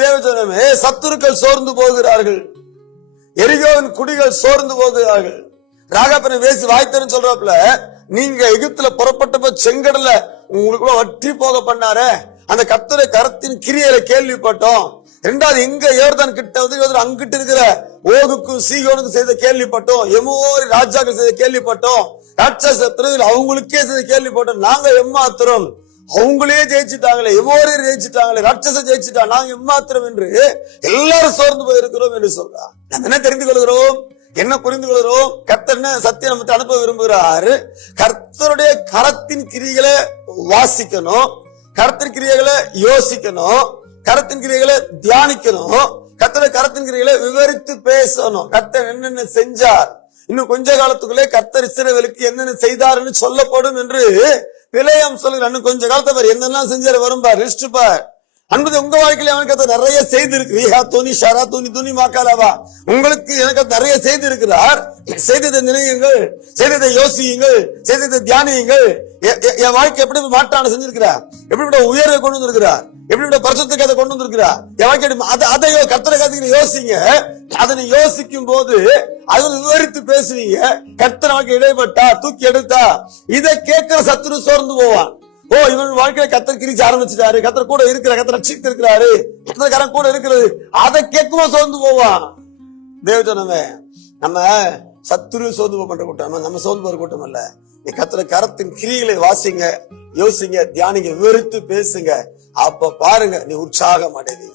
தேவஜனமே, சத்துருக்கள் சோர்ந்து போகிறார்கள், எரிகோவின் குடிகள் சோர்ந்து போகிறார்கள். ராகாபனை பேசி வாய்த்தன்னு சொல்றாப்புல, நீங்க எகிப்துல புறப்பட்டப்ப செங்கடல உங்களுக்குள்ள வற்றி போக பண்ணாரே, அந்த கர்த்தருடைய கரத்தின் கிரியையில கேள்விப்பட்டோம். இரண்டாவது, எங்க யோர்தான் கிட்ட வந்து அங்கிட்டு இருக்கிற ஓகுக்கும் சீகோனுக்கும் செய்த கேள்விப்பட்டோம், எமோரி ராஜாக்கள் செய்த கேள்விப்பட்டோம், ராட்சச அவங்களுக்கே செய்த கேள்விப்பட்டோம். நாங்க எம்மாத்திரம், அவங்களே ஜெயிச்சுட்டாங்களே, எமோரியர் ஜெயிச்சுட்டாங்களே, ராட்சச ஜெயிச்சுட்டா, நாங்க எம்மாத்திரம் என்று எல்லாரும் சோர்ந்து போயிருக்கிறோம் என்று சொல்றான். நம்ம என்ன தெரிந்து கொள்கிறோம், என்ன புரிந்து கொள்கிறோம்? கர்த்தர் என்ன சத்தியம் நம்ம அனுப்ப விரும்புகிறாரு. கர்த்தருடைய கரத்தின் கிரியைகளை வாசிக்கணும், கர்த்தர் கிரியைகளை யோசிக்கணும், கரத்தின் கிரியைகளை தியானிக்கணும், கர்த்தருடைய கரத்தின் கிரியைகளை விவரித்து பேசணும். கர்த்தர் என்னென்ன செஞ்சார், இன்னும் கொஞ்ச காலத்துக்குள்ளே கர்த்தர் இஸ்ரவேலுக்கு என்னென்ன செய்தார்னு சொல்லப்படும் என்று பிலேயாம் சொல்லுகிறார். இன்னும் கொஞ்ச காலத்தை பார், என்னெல்லாம் செஞ்சாரு வரும்பார், லிஸ்ட் பார். அன்பது, உங்க வாழ்க்கையில அவனுக்கு நிறைய செய்தி இருக்கு. உங்களுக்கு எனக்கு நிறைய செய்தி இருக்கிறார். செய்ததை நினையுங்கள், செய்ததை யோசியுங்கள், செய்ததை தியானியுங்கள். என் வாழ்க்கை எப்படி மாற்றான செஞ்சிருக்கிறார், எப்படிப்பட்ட உயர்வை கொண்டு வந்திருக்கிறார், எப்படிப்பட்ட பரிசுத்தத்தை அதை கொண்டு வந்திருக்கிறார். என் வாழ்க்கை அதை கர்த்தரை கத்துக்கிற யோசிங்க. அதனை யோசிக்கும் போது அதில் விவரித்து பேசுவீங்க. கர்த்தர் வாழ்க்கை இடைப்பட்டா, தூக்கி எடுத்தா, இதை கேட்கிற சத்துரு சோர்ந்து போவான். ஓ, இவன் வாழ்க்கையில கர்த்தர் கிரிச்சு ஆரம்பிச்சுட்டாரு, கர்த்தர் கூட இருக்கிற, கர்த்தர் ரட்சித்து இருக்கிறாரு, கர்த்தர் கூட இருக்கிறது, அதை கேட்குமா சோர்ந்து போவான். தேவஜனமே, நம்ம சத்துரு சோர்ந்து பண்ற கூட்டம், நம்ம சோர்ந்து போற கூட்டம் அல்ல. நீ கர்த்தர் கரத்தின் கிரியைகளை வாசிங்க, யோசிங்க, தியானிங்க, விவரித்து பேசுங்க. அப்ப பாருங்க, நீ உற்சாகம் அடைவீங்க.